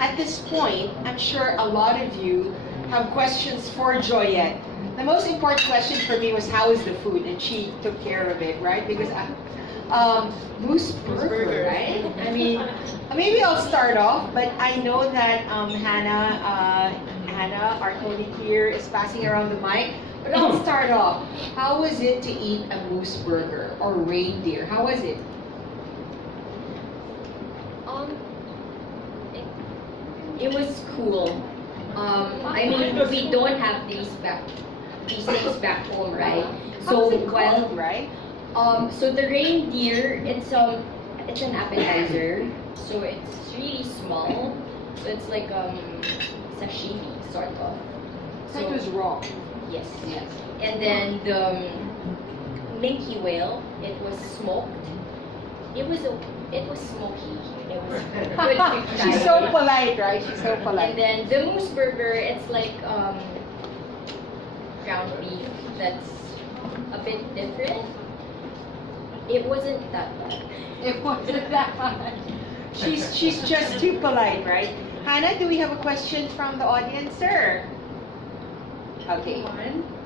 at this point, I'm sure a lot of you have questions for Joyette. The most important question for me was how is the food, and she took care of it, right? Because Moose Burger, right? I mean, maybe I'll start off, but I know that Hannah, our colleague here, is passing around the mic. But I'll start off. How was it to eat a moose burger or reindeer? How was it? It was cool. I mean, we don't have these things back home, right? So called, right? So the reindeer, it's an appetizer. So it's really small. So it's like sashimi sort of. So it was raw. Yes, yes. And then the minke whale, it was smoked. It was smoky. It was good. She's so polite, right? She's so polite. And then the moose burger, it's like ground beef that's a bit different. It wasn't that bad. It wasn't that bad. She's just too polite, right? Hannah, do we have a question from the audience, sir? Okay.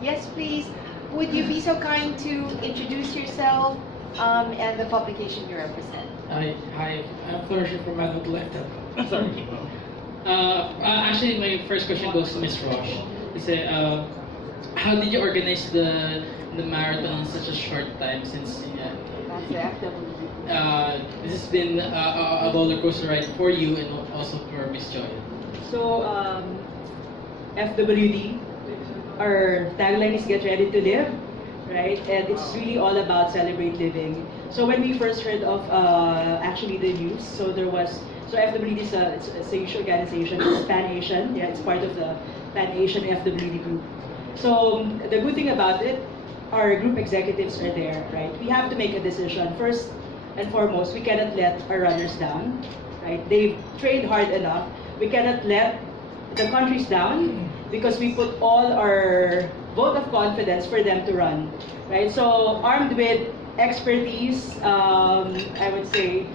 Yes, please. Would you be so kind to introduce yourself and the publication you represent? Hi, I'm Flourish from NorthPoleMarathon. Sorry. Actually, my first question goes to Ms. Roche. How did you organize the marathon in such a short time? Since That's the FWD. this has been a roller coaster ride for you and also for Ms. Joyette. So, FWD, our tagline is Get Ready to Live, right? And it's really all about celebrate living. So when we first heard of actually the news, so FWD is it's a huge organization, it's Pan-Asian, yeah, it's part of the Pan-Asian FWD group. So the good thing about it, our group executives are there, right? We have to make a decision. First and foremost, we cannot let our runners down, right? They've trained hard enough. We cannot let the countries down because we put all our vote of confidence for them to run, right? So armed with expertise, I would say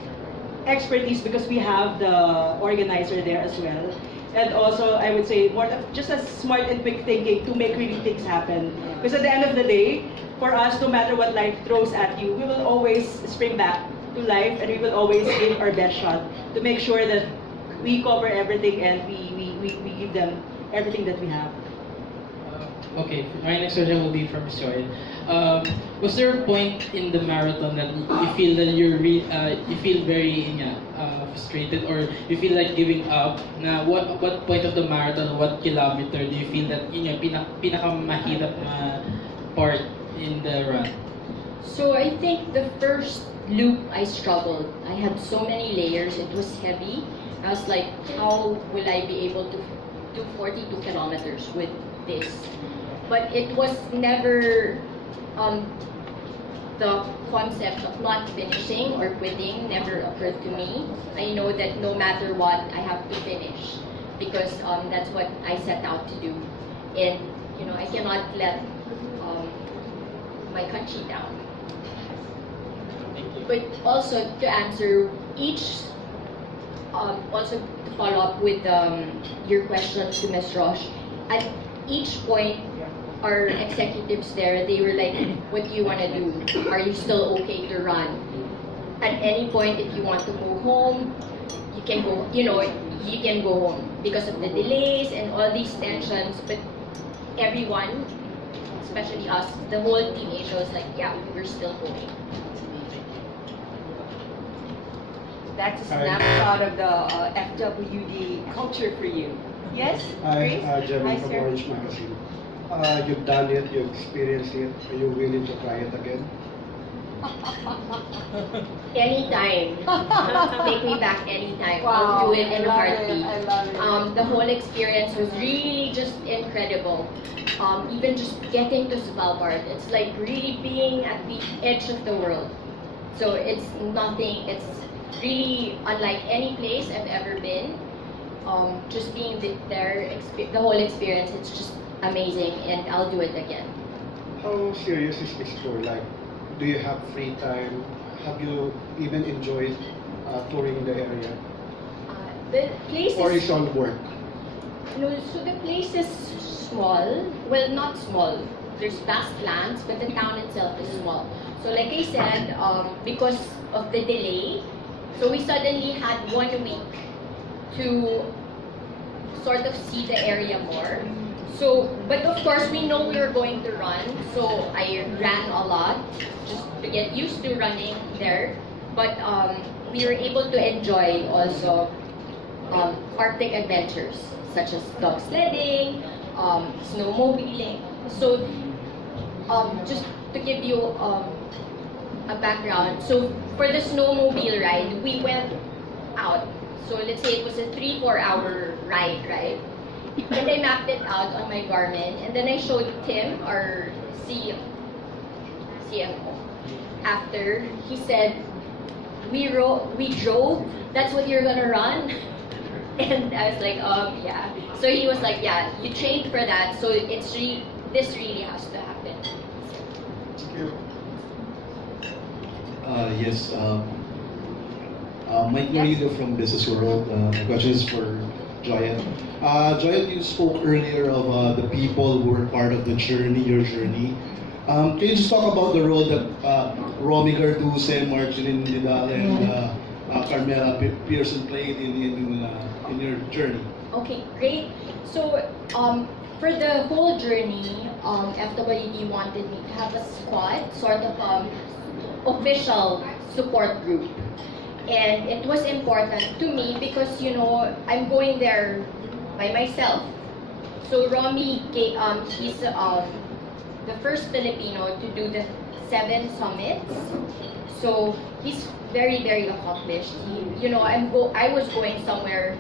expertise because we have the organizer there as well. And also, I would say, more of just a smart and quick thinking to make really things happen. Because at the end of the day, for us, no matter what life throws at you, we will always spring back to life and we will always give our best shot to make sure that we cover everything and we give them everything that we have. Okay, my next question will be from Ms. Joyette. Was there a point in the marathon that you feel that you feel very frustrated or you feel like giving up? Na what point of the marathon, what kilometer do you feel that pinakamahirap na part in the run? So I think the first loop I struggled. I had so many layers. It was heavy. I was like, how will I be able to do 42 kilometers with this? But it was never the concept of not finishing or quitting never occurred to me. I know that no matter what, I have to finish because that's what I set out to do. And I cannot let my country down. But also to answer each, also to follow up with your question to Ms. Roche, at each point, our executives there, they were like, what do you want to do? Are you still okay to run? At any point, if you want to go home, you can go, you can go home because of the delays and all these tensions. But everyone, especially us, the whole team Asia was like, yeah, we're still going. That's a snapshot of the FWD culture for you. Yes? Hi, Grace? Jeremy Hi, from sir. Orange Magazine. You've done it, you've experienced it. Are you willing to try it again? Anytime. Take me back anytime. Wow, I'll do it in I a love heartbeat. it, I love it. The whole experience was really just incredible. Even just getting to Svalbard, it's like really being at the edge of the world. So it's nothing, it's really unlike any place I've ever been. Just being there, the whole experience, it's just amazing, and I'll do it again. How serious is this tour? Like, do you have free time? Have you even enjoyed touring the area? The place Or is is on work? no, so the place is small. Well, not small. There's vast lands, but the town itself is small. So like I said, because of the delay, so we suddenly had 1 week to sort of see the area more. So, but of course we know we were going to run, so I ran a lot just to get used to running there. But we were able to enjoy also Arctic adventures such as dog sledding, snowmobiling. So, just to give you a background, so for the snowmobile ride, we went out. So let's say it was a 3-4 hour ride, right? And I mapped it out on my Garmin, and then I showed Tim, our CMO. After, he said, we drove, that's what you're gonna run? And I was like, yeah. So he was like, yeah, you trained for that, so this really has to happen. Thank you. Yes, Mike Marido from Business World. My question is for Joyette. Joyette, you spoke earlier of the people who were part of the journey, your journey. Can you just talk about the role that Romy Garduse, Marceline Vidal, and Carmela Pearson played in your journey? Okay, great. So, for the whole journey, FWD wanted me to have a squad, sort of official support group. And it was important to me because, you know, I'm going there by myself. So Romy, he's the first Filipino to do the 7 summits. So he's very, very accomplished. You know, I was going somewhere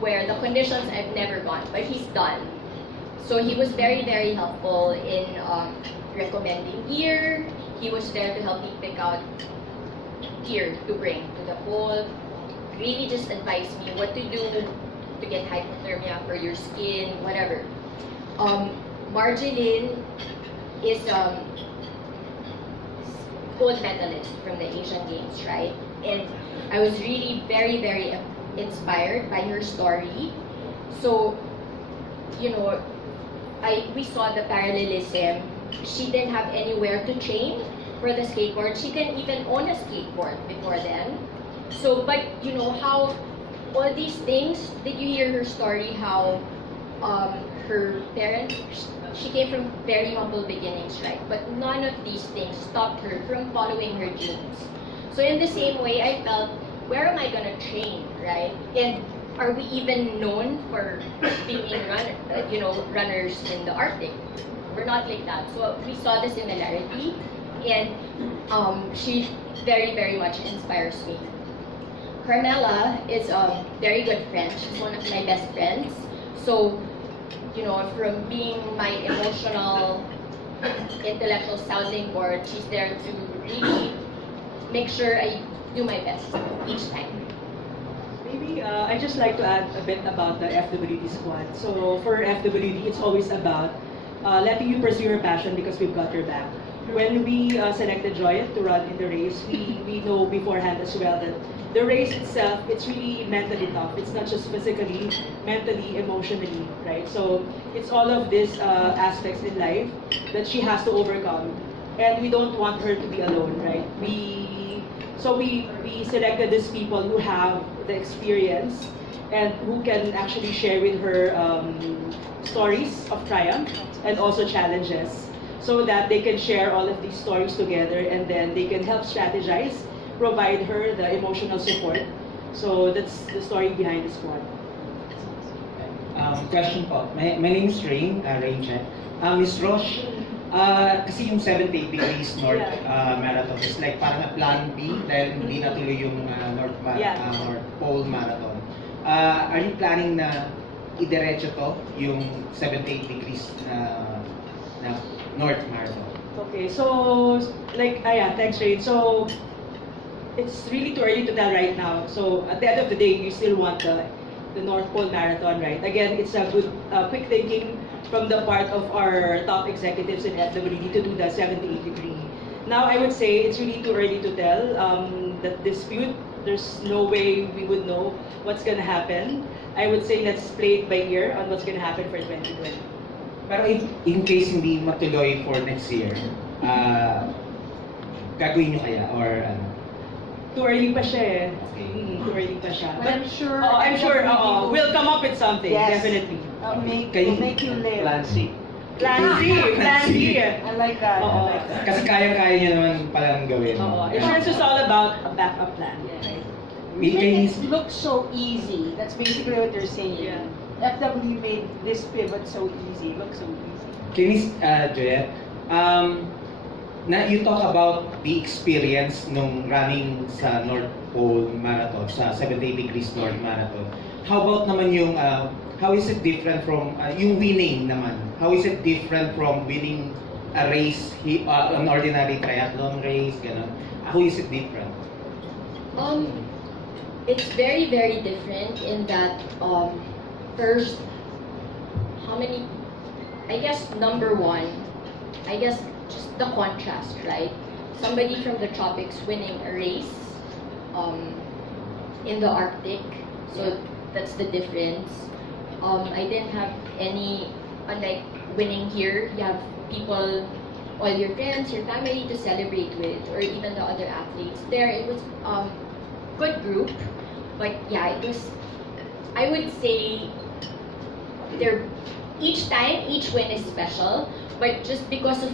where the conditions I've never gone, but he's done. So he was very, very helpful in recommending gear. He was there to help me pick out gear to bring to the pool. Really just advised me what to do to get hypothermia for your skin, whatever. Marjeline is gold medalist from the Asian Games, right? And I was really very, very inspired by her story. So, you know, we saw the parallelism. She didn't have anywhere to train for the skateboard. She didn't even own a skateboard before then. So, but you know how all these things, did you hear her story how her parents, she came from very humble beginnings, right? But none of these things stopped her from following her dreams. So in the same way, I felt, where am I gonna train, right? And are we even known for being runners in the Arctic? We're not like that. So we saw the similarity, and she very, very much inspires me. Carmela is a very good friend. She's one of my best friends. So, you know, from being my emotional, intellectual sounding board, she's there to really make sure I do my best each time. Maybe I'd just like to add a bit about the FWD squad. So for FWD, it's always about letting you pursue your passion because we've got your back. When we selected Joyette to run in the race, we know beforehand as well that the race itself, it's really mentally tough. It's not just physically, mentally, emotionally, right? So it's all of these aspects in life that she has to overcome. And we don't want her to be alone, right? So we selected these people who have the experience and who can actually share with her stories of triumph and also challenges, so that they can share all of these stories together and then they can help strategize, provide her the emotional support. So that's the story behind the squad. Question po. My name is Rain Jet. Miss Roche, kasi yung 70 degrees North Marathon is like parang a plan B dahil hindi natuloy yung NorthPoleMarathon. Are you planning na idiretso to yung 78 degrees na North Marathon? Okay, so thanks, Rain. So it's really too early to tell right now. So at the end of the day, you still want the North Pole Marathon, right? Again, it's a good quick thinking from the part of our top executives in FWD to do the 78 degree. Now, I would say it's really too early to tell. The dispute there's no way we would know what's gonna happen. I would say let's play it by ear on what's gonna happen for 2020. Pero if, in case hindi matuloy for next year, gagawin nyo kaya? Or ano? Too early pa siya eh. Okay. Too early pa siya. But I'm sure. I'm sure, we'll come up with something, Yes. definitely. We'll make you live. Plan C. Plan C, plan C. I like that. I like that. Kasi kaya-kaya nyo naman palang gawin. Insurance is all about a backup plan. It looks so easy. That's basically what they're saying. Yeah. FW made this pivot so easy. It looks so easy. Okay, Miss Joyette, you talk about the experience nung running sa North Pole Marathon, sa 70 degrees North Marathon. How about naman yung, how is it different from, yung winning naman? How is it different from winning a race, an ordinary triathlon race, gano'n? How is it different? It's very, very different in that, first, how many, I guess number one, I guess just the contrast, right? Somebody from the tropics winning a race in the Arctic, so that's the difference. I didn't have any, unlike winning here, you have people, all your friends, your family to celebrate with, or even the other athletes. There, it was good group, but yeah, it was, I would say, each time, each win is special, but just because of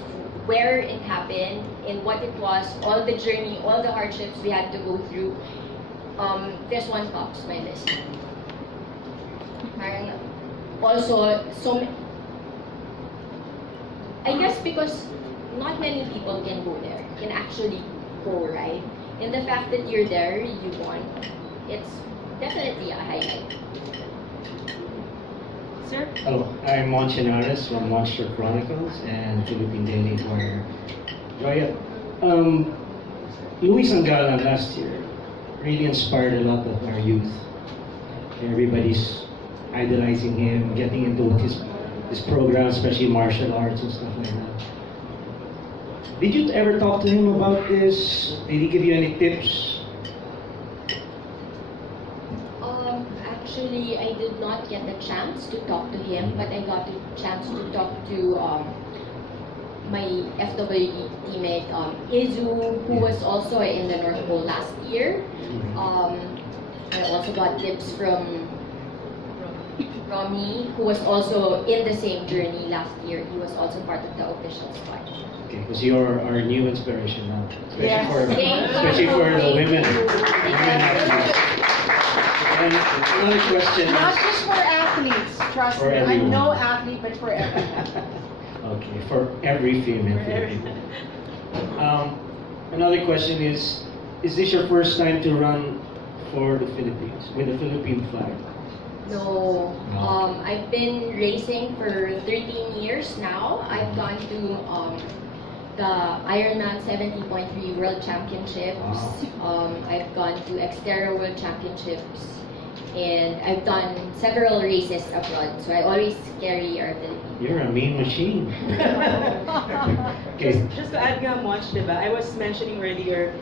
where it happened and what it was, all the journey, all the hardships we had to go through, this one tops my list. And also, I guess because not many people can go there, can actually go, right? And the fact that you're there, you won, it's definitely a highlight. Sir? Hello, I'm Mon Chinares from Monster Chronicles and Philippine Daily for Joyette. Luis Angala last year really inspired a lot of our youth. Everybody's idolizing him, getting into his program, especially martial arts and stuff like that. Did you ever talk to him about this? Did he give you any tips? Actually, I did not get the chance to talk to him, but I got the chance to talk to my FWD teammate, Izu, who was also in the North Pole last year. I also got tips from Romy, who was also in the same journey last year. He was also part of the official squad. Okay, because you're our new inspiration now, especially Yes. especially for the women. And another question Not is, just for athletes, trust For me. I'm everyone. no athlete, but for everyone. okay, for every female Filipino. Another question is this your first time to run for the Philippines, with the Philippine flag? No, No. I've been racing for 13 years now. I've gone to the Ironman 70.3 World Championships. I've gone to Xterra World Championships. And I've done several races abroad. So I always carry our Philippines. You're a mean machine. Okay. Just to add nga much, diba? I was mentioning earlier,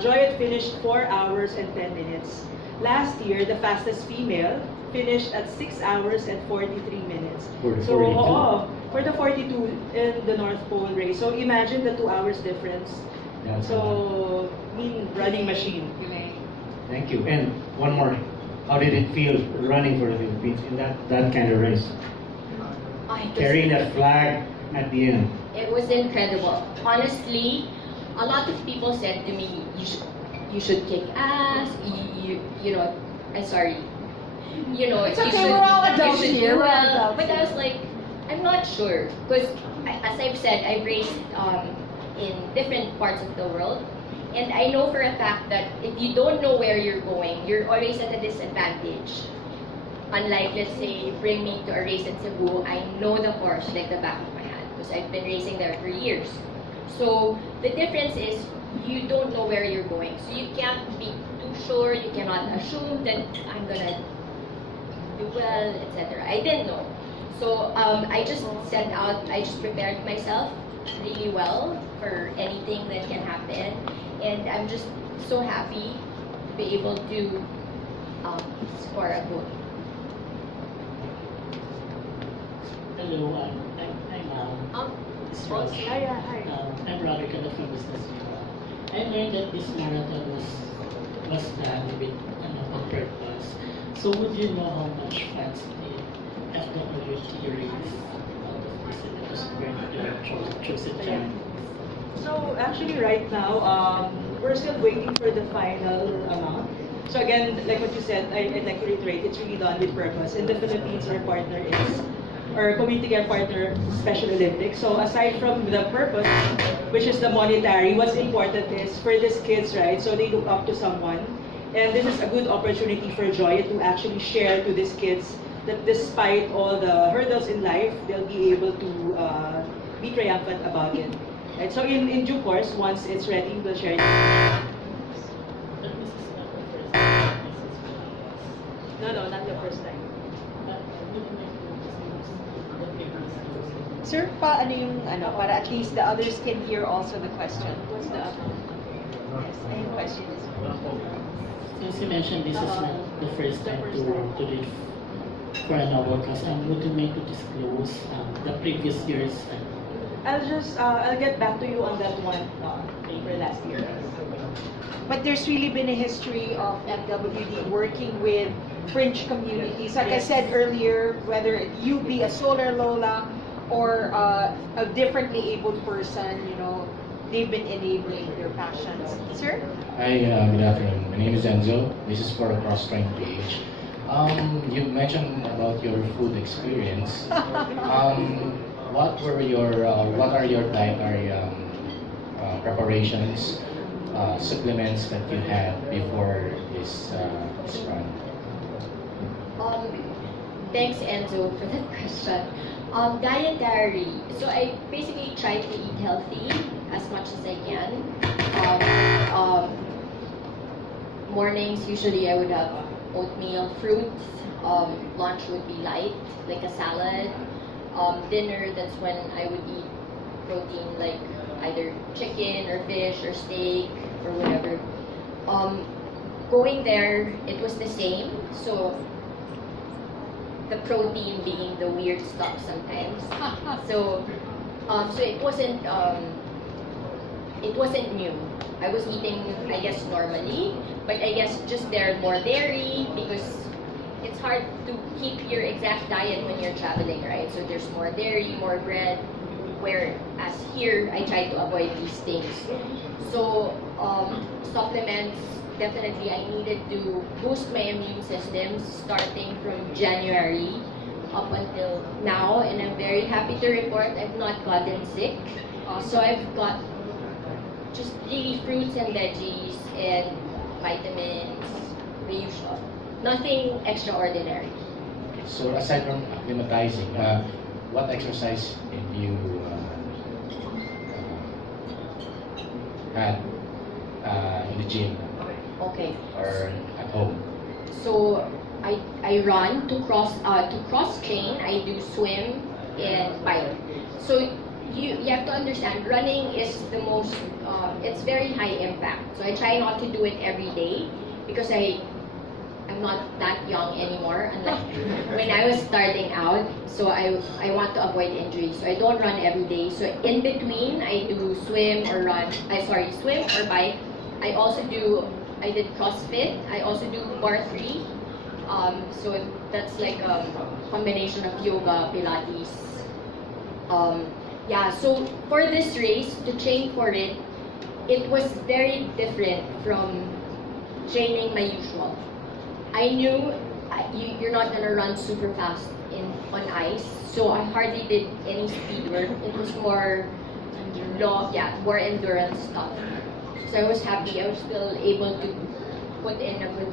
Joyette finished 4 hours and 10 minutes. Last year, the fastest female finished at 6 hours and 43 minutes. For the So, 42. for the 42 in the North Pole race. So imagine the 2 hours difference. That's So, running machine. Thank you. And one more. How did it feel running for the Philippines in that kind of race? Carrying that flag at the end. It was incredible. Honestly, a lot of people said to me, you should kick ass. You know, I'm sorry. You know, It's you okay, should, we're all you adults should here, do we're well. adults But I here. was like, I'm not sure because, as I've said, I've raced in different parts of the world. And I know for a fact that if you don't know where you're going, you're always at a disadvantage. Unlike, let's say, you bring me to a race in Cebu, I know the course like the back of my hand because I've been racing there for years. So the difference is you don't know where you're going. So you can't be too sure, you cannot assume that I'm gonna do well, etc. I didn't know. So I just set out, I just prepared myself really well for anything that can happen. And I'm just so happy be able to score a goal. Hello, I'm Ross. I'm Robert Caleb from Business Bureau. I learned that this marathon was done with on purpose. So would you know how much funds the FWD raised out of this and it was going to chosen charity? So actually right now, we're still waiting for the final amount. So again, like what you said, I'd like to reiterate, it's really done with purpose. In the Philippines, our partner is, our community care partner, Special Olympics. So aside from the purpose, which is the monetary, what's important is for these kids, right? So they look up to someone. And this is a good opportunity for Joyette to actually share to these kids that despite all the hurdles in life, they'll be able to be triumphant about it. Right? So in due course, once it's ready, we'll share it. But this is not the first time. This is No, not the first time. but would you like to disclose the figures? Sir, para at least the others can hear also the question. What's the Yes, any question is. Since you mentioned this is not the first time to read for an award, because would you like to disclose the previous years? I'll get back to you on that one for last year. But there's really been a history of FWD working with fringe communities. Like I said earlier, whether you be a solar Lola or a differently abled person, they've been enabling their passions. Sir? Hi, good afternoon. My name is Enzo. This is for a cross-train page. You mentioned about your food experience. What are your dietary preparations, supplements that you had before this run? Thanks, Enzo, for that question. Dietary. So I basically try to eat healthy as much as I can. Mornings, usually I would have oatmeal, fruits. Lunch would be light, like a salad. Dinner, that's when I would eat protein, like either chicken or fish or steak or whatever. Going there, it was the same. So the protein being the weird stuff sometimes. So it wasn't new. I was eating, I guess, normally, but I guess just there more dairy because it's hard to keep your exact diet when you're traveling, right? So there's more dairy, more bread, whereas here, I try to avoid these things. So supplements, definitely I needed to boost my immune system starting from January up until now, and I'm very happy to report I've not gotten sick. So I've got just really fruits and veggies and vitamins, the usual. Nothing extraordinary. So aside from acclimatizing, what exercise did you had in the gym Okay. or at home? So I run to cross train. I do swim and bike. So you have to understand, running is the most it's very high impact. So I try not to do it every day because I'm not that young anymore, unlike when I was starting out. So I want to avoid injuries. So I don't run every day. So in between, I do swim or bike. I did CrossFit. I also do bar 3. So that's like a combination of yoga, Pilates. So for this race, to train for it, it was very different from training my usual. I knew you're not gonna run super fast on ice, so I hardly did any speed work. It was more more endurance stuff. So I was happy I was still able to put in a good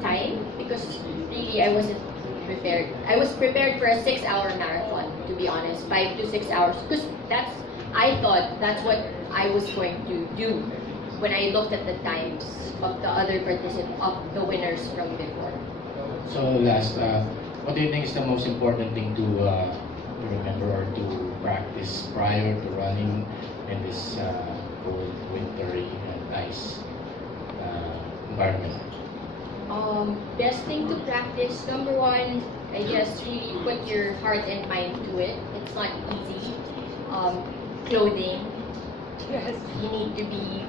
time because really I wasn't prepared. I was prepared for a 6-hour marathon, to be honest, 5 to 6 hours, because I thought that's what I was going to do when I looked at the times of the other participants, of the winners from before. So last, what do you think is the most important thing to remember or to practice prior to running in this cold, wintry, and ice environment? Best thing to practice, number one, I guess really put your heart and mind to it. It's not easy. Clothing, Yes. you need to be,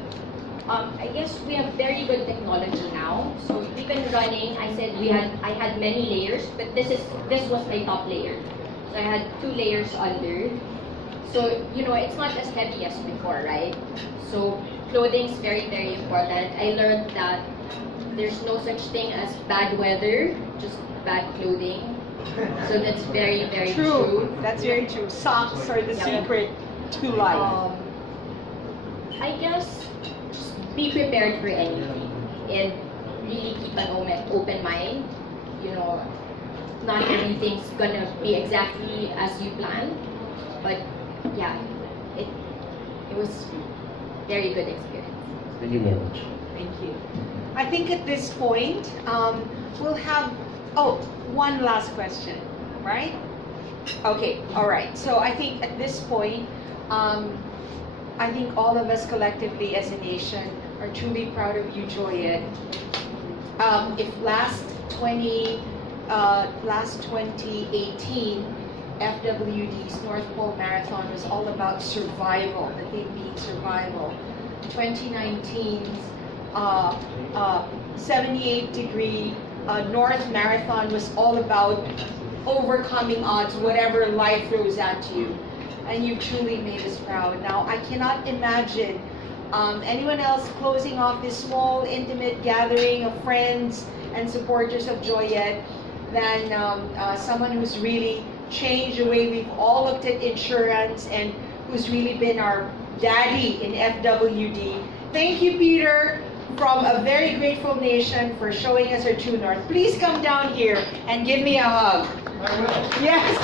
I guess we have very good technology now. So even running, I had many layers, but this was my top layer. So I had 2 layers under. So, it's not as heavy as before, right? So clothing is very, very important. I learned that there's no such thing as bad weather, just bad clothing. So that's very, very true. That's very true. Socks are the Yeah. secret to life. I guess just be prepared for anything and really keep an open mind. Not everything's gonna be exactly as you planned, but yeah, it was very good experience. Thank you very much. Thank you. I think at this point, we'll have, one last question, right? Okay, all right. So I think at this point, I think all of us collectively as a nation are truly proud of you, Joyette. If last 2018, FWD's North Pole Marathon was all about survival, the theme being survival. 2019's 78-degree North Marathon was all about overcoming odds, whatever life throws at you. And you truly made us proud. Now, I cannot imagine anyone else closing off this small, intimate gathering of friends and supporters of Joyette than someone who's really changed the way we've all looked at insurance and who's really been our daddy in FWD. Thank you, Peter, from a very grateful nation for showing us our true north. Please come down here and give me a hug. I will. Yes.